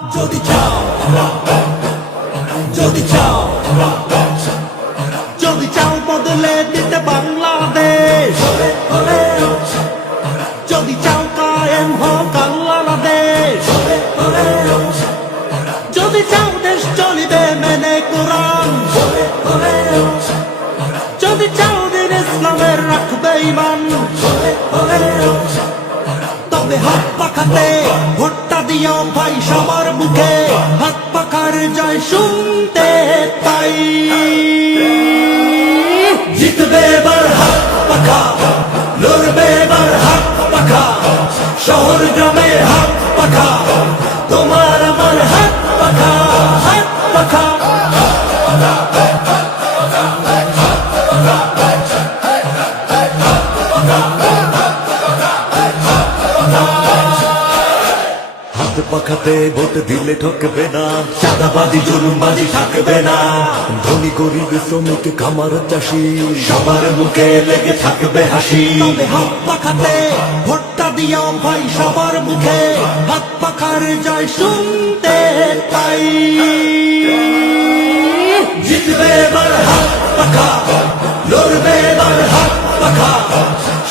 যদি চাও যদি চাও যদি চাও বদলে দিতে বাংলাদেশ। যদি চাও কায়েম হোক বাংলাদেশ। যদি চাও দেশ চলিবে মেনে কোরআন। যদি চাও দিন ইসলামের রাখবে ইমান তবে হাত পাখাতে ভোটটা দিও ভাই, সবার মুখে হাত পাখার জয় শুনতে তাই জিতবে এবার হাত পাখা, লড়বে এবার হাত পাখা, শহর গ্রামে হাত পাখা, তোমার আমার হাত হাত হাত পাখাতে ভোট দিলে ঠকবে না। সাদাবাজি জুলুমবাজি থাকবে না। ধনী গরিব শ্রমিক খামার চাষি সবার মুখে লেগে থাকবে হাসি। হাত পাখাতে ভোটটা দিয়া ভাই সবার মুখে। হাত পাখার যাই শুনতে তাই জিতবে এবার হাত পাখা লড়বে এবার হাত পাখা।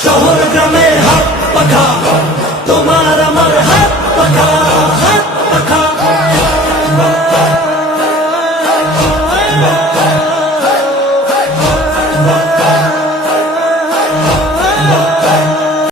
শহর গ্রামে হাত পাখা তোমার আমার হাত পাখা। Akbar.